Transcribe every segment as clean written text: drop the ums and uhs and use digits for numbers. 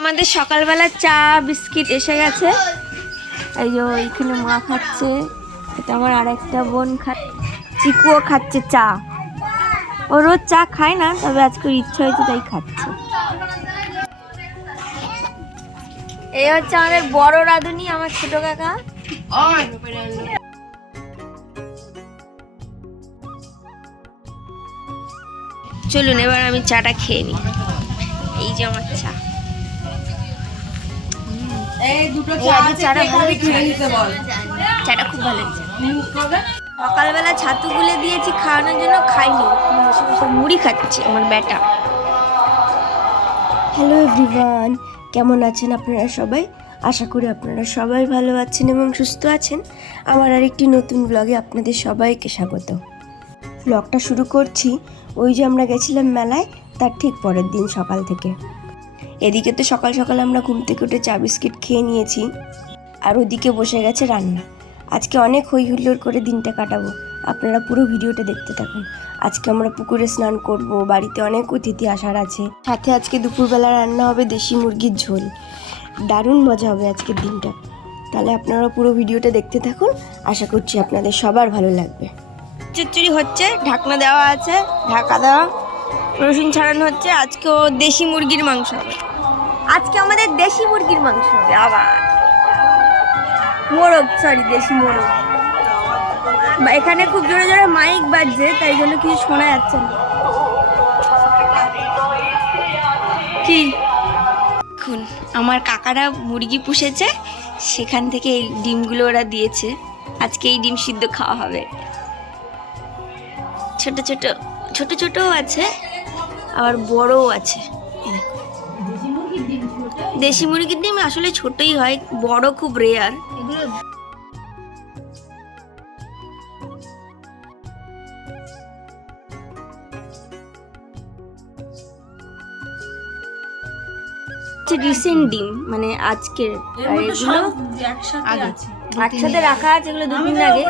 আমাদের সকালবেলা চা বিস্কিট এসে গেছে। এই যে এইখানে মা খাচ্ছে, এটা আমার আর একটা বোন চিকুও খাচ্ছে চা। ও রোজ চা খায় না, তবে আজকে ইচ্ছা হয়েছে তাই খাচ্ছে। এই হচ্ছে আমাদের বড় রাঁধুনি, আমার ছোট কাকা। চলুন এবার আমি চাটা খেয়ে নিই। এই যে আমার চা, চাটা খুব ভালো হয়েছে। সকালবেলা ছাতু গুলে দিয়েছি খাওয়ানোর জন্য, খাইনি, বসে বসে মুড়ি খাচ্ছি আমার বেটা। হ্যালো এভরিওয়ান, কেমন আছেন আপনারা সবাই? আশা করি আপনারা সবাই ভালো আছেন এবং সুস্থ আছেন। আমার আরেকটি নতুন ব্লগে আপনাদের সবাইকে স্বাগত। ব্লগটা শুরু করছি ওই যে আমরা গেছিলাম মেলায়, তার ঠিক পরের দিন সকাল থেকে। এদিকে তো সকাল সকাল আমরা ঘুম থেকে উঠে চা বিস্কিট খেয়ে নিয়েছি, আর ওদিকে বসে গেছে রান্না। আজকে অনেক হই হুল্লোড় করে দিনটা কাটাবো, আপনারা পুরো ভিডিওটা দেখতে থাকুন। আজকে আমরা পুকুরে স্নান করব, বাড়িতে অনেক অতিথি আসার আছে, সাথে আজকে দুপুরবেলা রান্না হবে দেশি মুরগির ঝোল। দারুণ মজা হবে আজকের দিনটা। তাহলে আপনারা পুরো ভিডিওটা দেখতে থাকুন, আশা করছি আপনাদের সবার ভালো লাগবে। চচ্চড়ি হচ্ছে, ঢাকনা দেওয়া আছে, ঢাকা দেওয়া, রসুন ছাড়ানো হচ্ছে। আজকেও দেশি মুরগির মাংস হবে, আজকে আমাদের দেশি মুরগির মাংস হবে। আবার মোরগ, সরি দেশি মোরগ। এখানে খুব জোরে জোরে মাইক বাজছে, তাই জন্য কিছু শোনা যাচ্ছে না। কি এখন আমার কাকারা মুরগি পুষেছে, সেখান থেকে এই ডিমগুলো ওরা দিয়েছে। আজকে এই ডিম সিদ্ধ খাওয়া হবে। ছোট ছোট ছোট ছোটও আছে, আবার বড়ও আছে। দেশি মুরগির ডিম আসলে ছোটই হয়, বড় খুব রেয়ার। রিসেন্ট ডিম, মানে আজকের, এগুলো একসাথে রাখা আছে, এগুলো দুদিন আগে।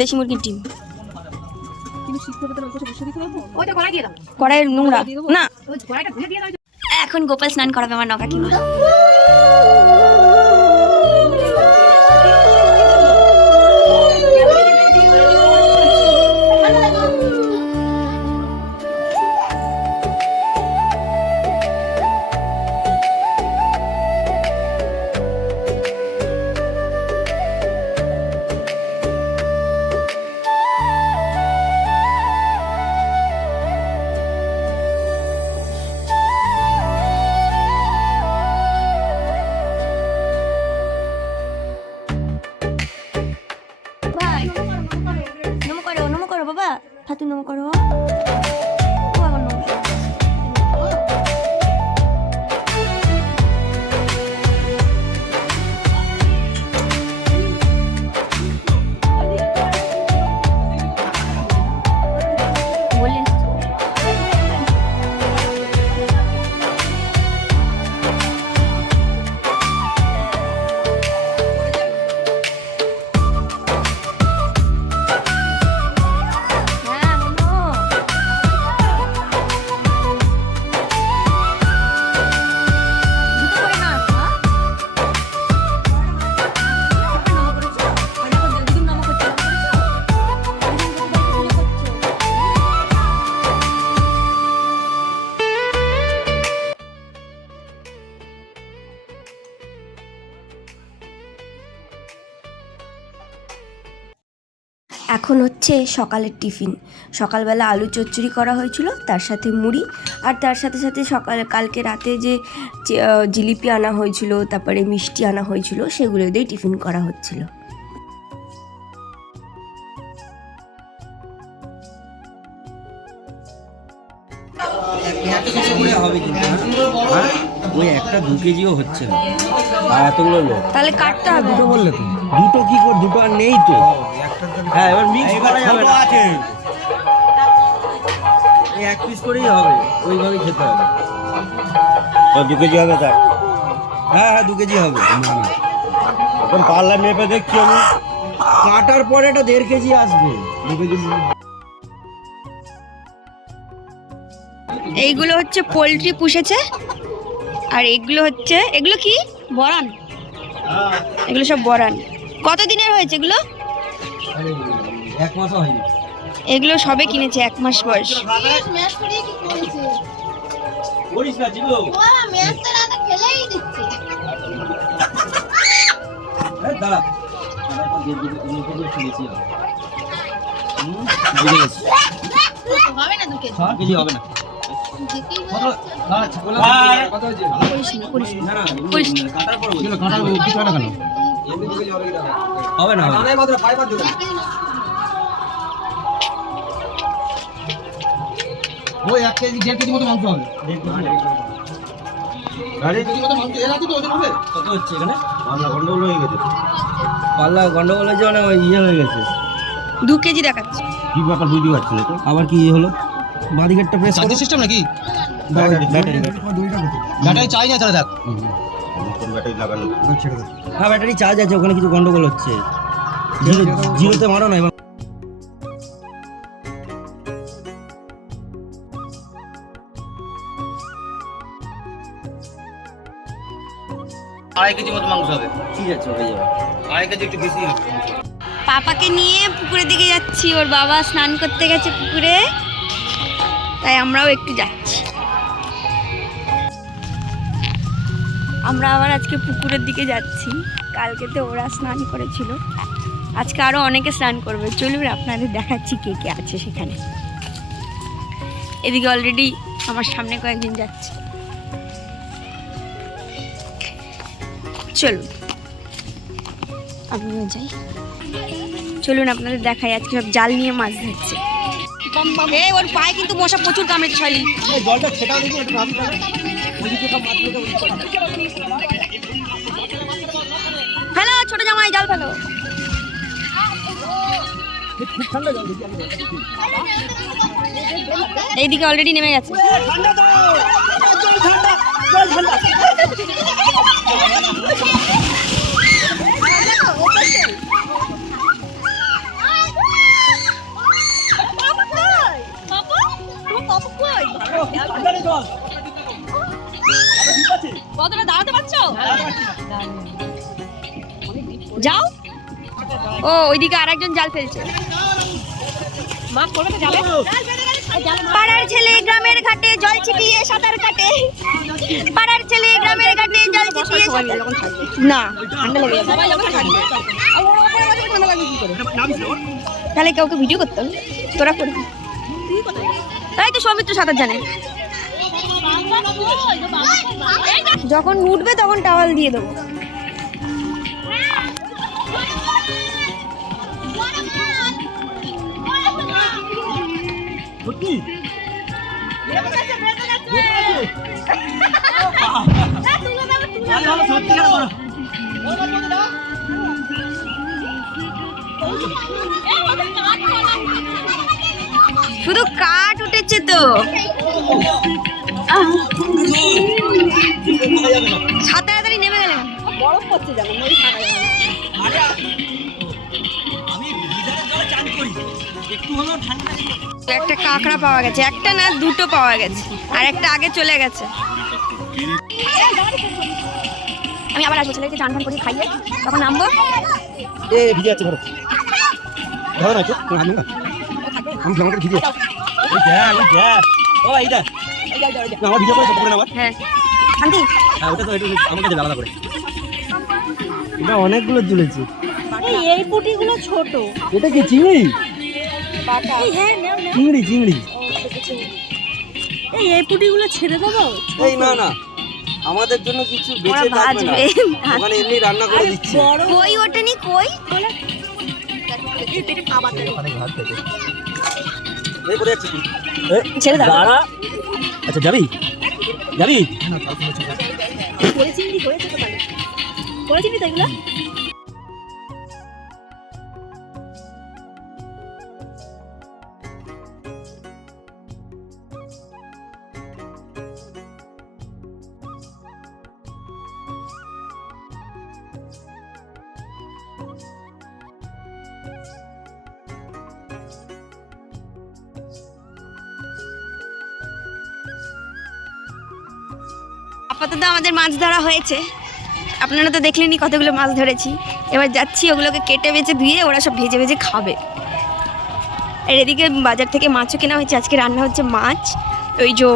দেশি মুরগির ডিম, কড়াইয়ের নোংরা না। এখন গোপাল স্নান করাবে আমার নকাকিমা। হাতে নম করো। এখন হচ্ছে সকালের টিফিন। সকালবেলা আলু চচ্চড়ি করা হয়েছিল, তার সাথে মুড়ি, আর তার সাথে সাথে কালকে রাতে যে জিলিপি আনা হয়েছিল, তারপরে মিষ্টি আনা হয়েছিল, সেগুলো দিয়েই টিফিন করা হচ্ছিল। ওই একটা 2 কেজিও হচ্ছে না, আর এতগুলো লোক, তাহলে কাটতে হবে। দুটো বললে তুমি, দুটো কি করে, দুটো আর নেই তো। হ্যাঁ, এবার মিক্স করা যাবে না, এই 1 পিস করেই হবে, ওইভাবেই খেতে হবে। 2 কেজি হবে তার। হ্যাঁ হ্যাঁ 2 কেজি হবে। এখন পাল্লা মেপে দেখছি আমি। কাটার পরে এটা 1.5 কেজি আসবে। 2 কেজি। এইগুলো হচ্ছে পোলট্রি পুষেছে, আর এগুলো কি বরান, এগুলো সব বরান। কত দিনের হয়েছে এগুলো? 1 মাসও হয়নি। এগুলো সবে কিনেছে, 1 মাস বয়স। করিস না জিগো। এই দাঁড়া। হবে না 2 কেজি। 2 কেজি হবে না। হবে না। ওই 1 কেজি 1.5 কেজি মতো মাংস হবে। গাড়ি কত হচ্ছে এখানে? পাল্লা গন্ডগোল হয়ে গেছে। পাল্লা গন্ডগোল হয়েছে, মানে ইয়ে হয়ে গেছে। 2 কেজি দেখাচ্ছে। কি ব্যাপার বুঝতে পারছি না তো। আবার কি হলো? বাদিকেরটা প্রেস করো। সিস্টেম নাকি ব্যাটারি ব্যাটারি চাই না তাহলে দেখ নতুন ব্যাটারি লাগানো। হ্যাঁ ব্যাটারি চার্জ আছে, ওখানে কিছু গন্ডগোল হচ্ছে। জিরোতে মারো না। এবার 2.5 কেজি মতো মাংস হবে। ঠিক আছে, হয়ে যাবে। 2.5 কেজি একটু বেশি হবে। পাপাকে নিয়ে পুকুরের দিকে যাচ্ছি, ওর বাবা স্নান করতে গেছে পুকুরে, তাই আমরাও একটু যাচ্ছি। আমরা আবার আজকে পুকুরের দিকে যাচ্ছি। কালকে তো ওরা স্নান করেছিল, আজকে আরো অনেকে স্নান করবে। চলুন আপনাদের দেখাচ্ছি কে কে আছে সেখানে। এদিকে অলরেডি আমার সামনে কয়েকজন যাচ্ছে। চলুন আমিও যাই। চলুন আপনাদের দেখাই, আজকে সব জাল নিয়ে মাছ ধরছে। ওর পায়ে কিন্তু মশা প্রচুর কামড়েছে ছয়লি। জলটা ছেটাও দেখি একটু ভাবি তাহলে। ওইদিকে সব মাছগুলোকে হ্যালো ছোট জামাই, জাল ফেলো। এইদিকে অলরেডি নেমে গেছে। কতটা দাঁড়াতে পারছো? যাও। ও ওইদিকে আরেকজন জাল ফেলছে। পাড়ার ছেলে গ্রামের ঘাটে জল ছিটিয়ে সাঁতার কাটে। পাড়ার ছেলে গ্রামের ঘাটে জল ছিটিয়ে না ঠান্ডা লেগে যাবে। তাহলে কাউকে ভিডিও করতে হবে, তোরা করবি। তাই তো সৌমিত্র সাঁতার জানে। যখন উঠবে তখন টাওয়াল দিয়ে দেবো। শুধু কাঠ উঠেছে তো, সাথে তাড়াতাড়ি নেমে গেলেন। বরফ পড়ছে যেমন ওই থাকা যাবে। একটা কাঁকড়া পাওয়া গেছে, একটা না দুটো পাওয়া গেছে, আর একটা আগে চলে গেছে। আমি আবার আসবো, ছেলেকে চান ফান করে খাইয়ে তখন নামবো। এ ভিজে আছে ধরো। ধরো না একটু, আমি না। আমি আমাকে ভিজে। ওই যা। ও এইটা। আমার ভিডিও করে করে না আবার। হ্যাঁ শান্তি। হ্যাঁ ওটা তো একটু আমাকে দে আলাদা করে। এটা অনেকগুলো ঝুলেছে। এই পুটিগুলো ছোট। এটা কি চিংড়ি? হ্যাঁ চিংড়ি। এই পুটিগুলো ছেড়ে দেবো। এই না আমাদের জন্য কিছু বেঁচে ওরা থাকবে না, ভাজবে। ওখানে এমনি রান্না করে দিচ্ছে। কই ওঠেনি কই? এই করে যাচ্ছিস তুই? ছেড়ে দাও। দাঁড়া। আচ্ছা যাবি? চিংড়ি হয়েছে তো তাহলে। করে চিংড়ি তো এগুলো। আপাতত আমাদের মাছ ধরা হয়েছে, আপনারা তো দেখলেনই কতগুলো মাছ ধরেছি। এবার যাচ্ছি ওগুলোকে কেটে বেছে ধুয়ে ওরা সব ভেজে ভেজে খাবে। আর এদিকে বাজার থেকে মাছও কেনা হয়েছে, আজকে রান্না হচ্ছে মাছ, ওই যে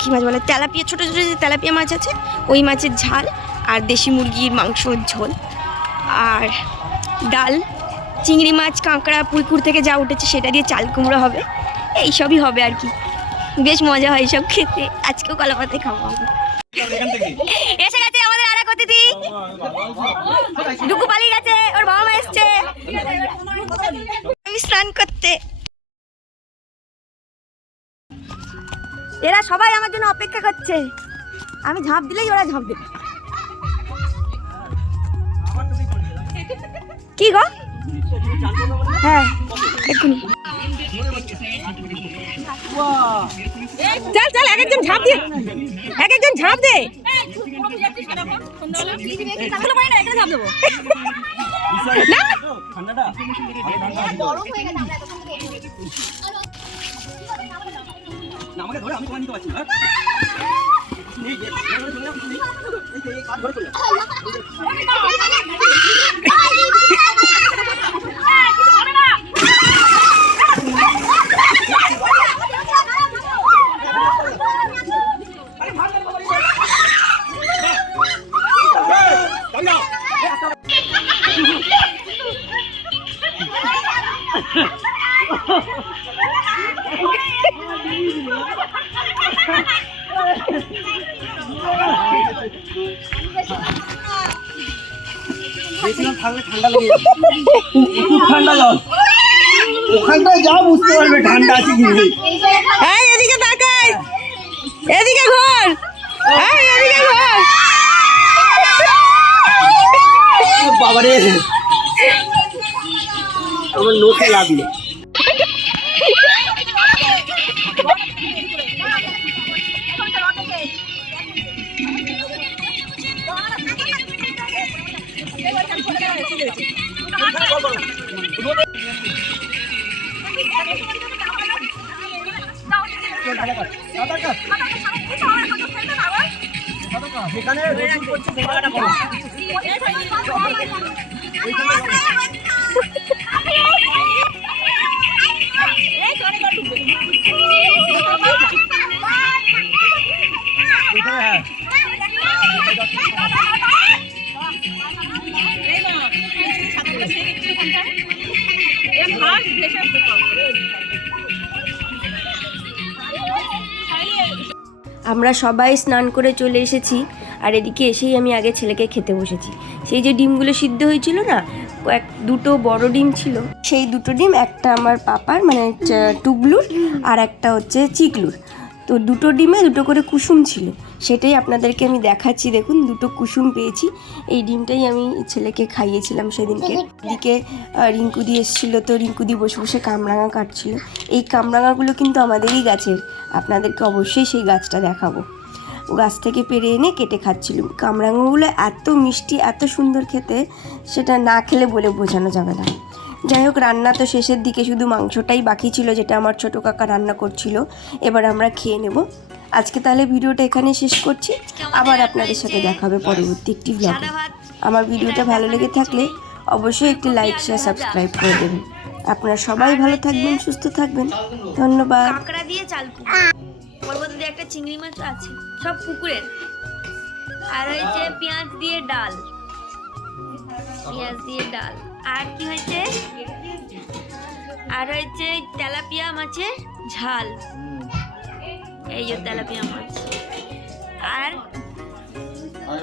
কী মাছ বলে, তেলাপিয়া, ছোটো ছোটো যে তেলাপিয়া মাছ আছে ওই মাছের ঝাল, আর দেশি মুরগির মাংসর ঝোল, আর ডাল, চিংড়ি মাছ, কাঁকড়া পুকুর থেকে যা উঠেছে সেটা দিয়ে চাল কুমড়ো হবে, এইসবই হবে আর কি। বেশ মজা হয় সব খেতে। আজকেও কলা পাতায় খাবো আমরা। এসে গেছে আমাদের আর এক অতিথি, ডুকু পালিয়ে গেছে, ওর বাবা মা এসছে স্নান করতে। এরা সবাই আমার জন্য অপেক্ষা করছে, আমি ঝাঁপ দিলেই ওরা ঝাঁপ দেবে। কি গো? হ্যাঁ এক্ষুনি চল চল, এক একজন ঝাঁপ দে, এক একজন ঝাঁপ দে। আমাকে ধরে আমি তোমার নিতে পারছি না। ঠান্ডা লেগে যাবে, ঠান্ডা জল ওখানটায় যা বুঝতে পারবে ঠান্ডা আছে কি নেই। এই এদিকে তাকাই, এদিকে ঘর, এই এদিকে ঘর। বাবারে আমার লোকে লাগলো। সেখানে রসুন করছে সেখানে করো। আমরা সবাই স্নান করে চলে এসেছি, আর এদিকে এসেই আমি আগে ছেলেকে খেতে বসেছি। সেই যে ডিমগুলো সিদ্ধ হয়েছিল না, দুটো বড় ডিম ছিল, সেই দুটো ডিম, একটা আমার পাপার মানে টুগলুর, আর একটা হচ্ছে চিকলুর। তো দুটো ডিমে দুটো করে কুসুম ছিল, সেটাই আপনাদেরকে আমি দেখাচ্ছি। দেখুন দুটো কুসুম পেয়েছি, এই ডিমটাই আমি ছেলেকে খাইয়েছিলাম সেদিনকে। এদিকে রিঙ্কুদি এসেছিলো, তো রিঙ্কুদি বসে বসে কামরাঙা কাটছিল। এই কামরাঙাগুলো কিন্তু আমাদেরই গাছের, আপনাদেরকে অবশ্যই সেই গাছটা দেখাবো। গাছ থেকে পেরে এনে কেটে খাচ্ছিলাম। কামরাঙাগুলো এত মিষ্টি, এত সুন্দর খেতে, সেটা না খেলে বলে বোঝানো যাবে না। যাই হোক, রান্না তো শেষের দিকে, শুধু মাংসটাই বাকি ছিল যেটা আমার ছোটো কাকা রান্না করছিল। এবার আমরা খেয়ে নেব। আজকে তাহলে ভিডিওটা এখানে শেষ করছি, আবার আপনাদের সাথে দেখা হবে পরবর্তী একটি ব্লগে। আমার ভিডিওটা ভালো লেগে থাকলে অবশ্যই একটি লাইক, শেয়ার, সাবস্ক্রাইব করে দেবেন। আপনারা সবাই ভালো থাকবেন, সুস্থ থাকবেন, ধন্যবাদ। কাঁকড়া দিয়ে চাল কুমড়ো, ওর মধ্যে একটা চিংড়ি মাছ আছে, সব পুকুরের। আর হয়েছে পেঁয়াজ দিয়ে ডাল, পেঁয়াজ দিয়ে ডাল। আর কি হয়েছে? আর হয়েছে তেলাপিয়া মাছের ঝাল, এই যে তেলাপিয়া মাছ। আর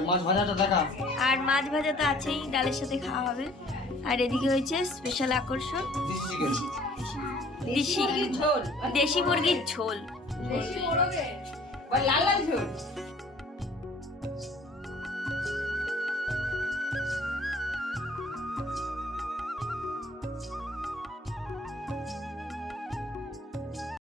মাছ ভাজাটা দেখা, আর মাছ ভাজা তো আছেই, ডালের সাথে খাওয়া হবে। আর এদিকে হয়েছে স্পেশাল আকর্ষণ, দেশি মুরগির ঝোল, লাল লাল ঝোল।